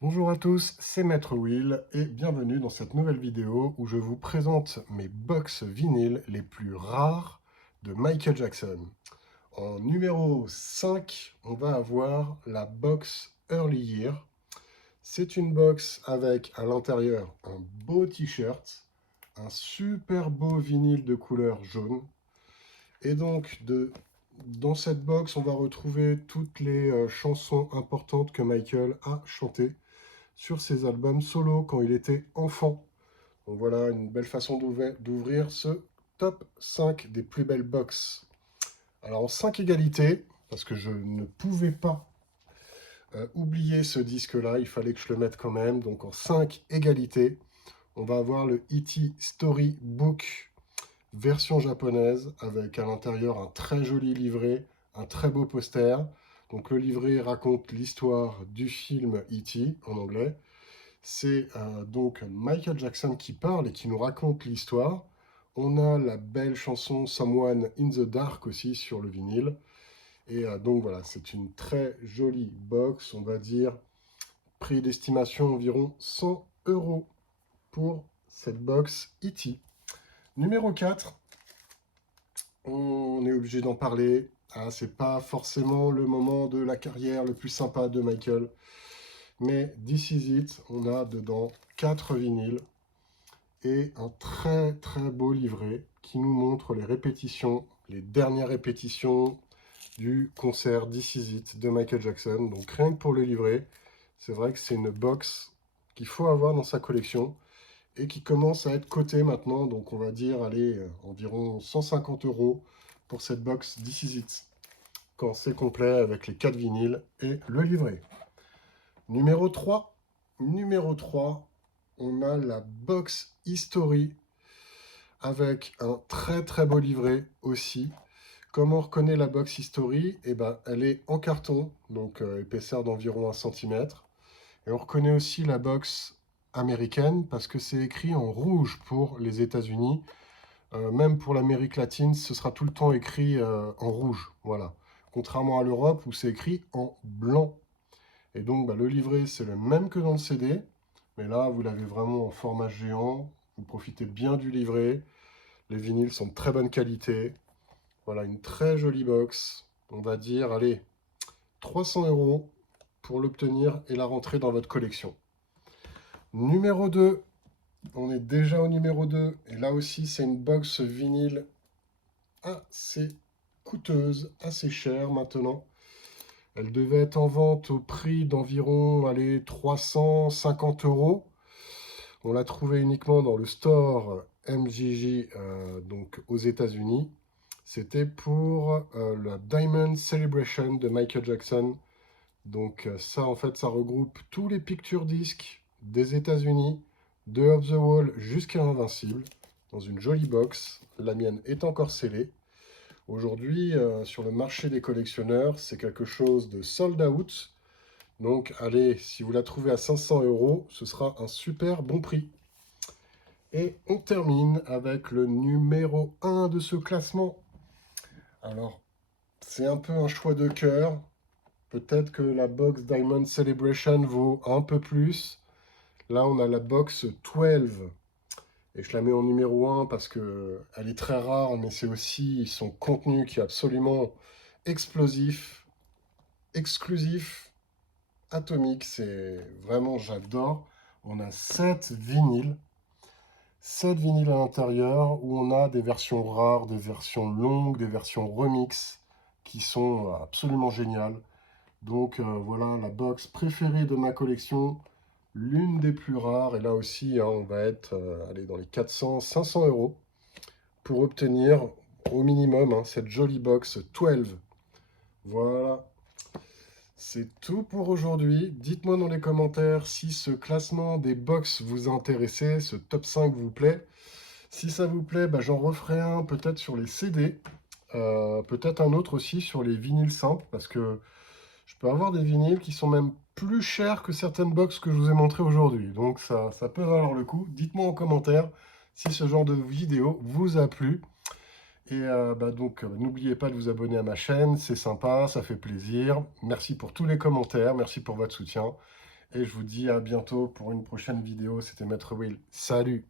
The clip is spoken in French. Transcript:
Bonjour à tous, c'est Maître Will et bienvenue dans cette nouvelle vidéo où je vous présente mes box vinyles les plus rares de Michael Jackson. En numéro 5, on va avoir la box Early Year. C'est une box avec à l'intérieur un beau t-shirt, un super beau vinyle de couleur jaune. Et donc dans cette box, on va retrouver toutes les chansons importantes que Michael a chantées sur ses albums solo quand il était enfant. Donc voilà une belle façon d'ouvrir ce top 5 des plus belles box. Alors en 5 égalités, parce que je ne pouvais pas oublier ce disque-là, il fallait que je le mette quand même. Donc en 5 égalités, on va avoir le E.T. Storybook version japonaise avec à l'intérieur un très joli livret, un très beau poster. Donc le livret raconte l'histoire du film E.T. en anglais. C'est donc Michael Jackson qui parle et qui nous raconte l'histoire. On a la belle chanson Someone in the Dark aussi sur le vinyle. Et donc voilà, c'est une très jolie box, on va dire prix d'estimation environ 100 € pour cette box E.T. Numéro 4, on est obligé d'en parler. Ah, c'est pas forcément le moment de la carrière le plus sympa de Michael. Mais This Is It, on a dedans 4 vinyles et un très très beau livret qui nous montre les répétitions, les dernières répétitions du concert This Is It de Michael Jackson. Donc rien que pour le livret, c'est vrai que c'est une box qu'il faut avoir dans sa collection et qui commence à être cotée maintenant. Donc on va dire, allez, environ 150 € pour cette box This Is It quand c'est complet avec les 4 vinyles et le livret. Numéro 3, on a la box History avec un très très beau livret aussi. Comment on reconnaît la box History? Eh ben, elle est en carton, donc épaisseur d'environ 1 cm. Et on reconnaît aussi la box américaine parce que c'est écrit en rouge pour les États-Unis. Même pour l'Amérique latine, ce sera tout le temps écrit en rouge. Voilà. Contrairement à l'Europe où c'est écrit en blanc. Et donc, le livret, c'est le même que dans le CD. Mais là, vous l'avez vraiment en format géant. Vous profitez bien du livret. Les vinyles sont de très bonne qualité. Voilà, une très jolie box. On va dire, allez, 300 € pour l'obtenir et la rentrer dans votre collection. Numéro 2, on est déjà au numéro 2. Et là aussi, c'est une box vinyle assez coûteuse, assez chère maintenant. Elle devait être en vente au prix d'environ, allez, 350 €. On l'a trouvée uniquement dans le store MJJ, donc aux États-Unis. C'était pour la Diamond Celebration de Michael Jackson. Donc ça, en fait, ça regroupe tous les picture discs des États-Unis, de Off the Wall jusqu'à Invincible, dans une jolie box. La mienne est encore scellée. Aujourd'hui, sur le marché des collectionneurs, c'est quelque chose de sold out. Donc, allez, si vous la trouvez à 500 €, ce sera un super bon prix. Et on termine avec le numéro 1 de ce classement. Alors, c'est un peu un choix de cœur. Peut-être que la box Diamond Celebration vaut un peu plus. Là, on a la box 12. Et je la mets en numéro 1 parce qu'elle est très rare, mais c'est aussi son contenu qui est absolument explosif, exclusif, atomique. C'est vraiment, j'adore. On a 7 vinyles. 7 vinyles à l'intérieur où on a des versions rares, des versions longues, des versions remix qui sont absolument géniales. Donc voilà la box préférée de ma collection, l'une des plus rares. Et là aussi, hein, on va être allez, dans les 400-500 € pour obtenir au minimum cette jolie box 12. Voilà, c'est tout pour aujourd'hui. Dites-moi dans les commentaires si ce classement des box vous a intéressé, ce top 5 vous plaît. Si ça vous plaît, j'en referai un peut-être sur les CD, peut-être un autre aussi sur les vinyles simples, parce que je peux avoir des vinyles qui sont même plus chers que certaines box que je vous ai montrées aujourd'hui. Donc ça peut valoir le coup. Dites-moi en commentaire si ce genre de vidéo vous a plu. Et donc n'oubliez pas de vous abonner à ma chaîne, c'est sympa, ça fait plaisir. Merci pour tous les commentaires, merci pour votre soutien. Et je vous dis à bientôt pour une prochaine vidéo. C'était Maître Will. Salut!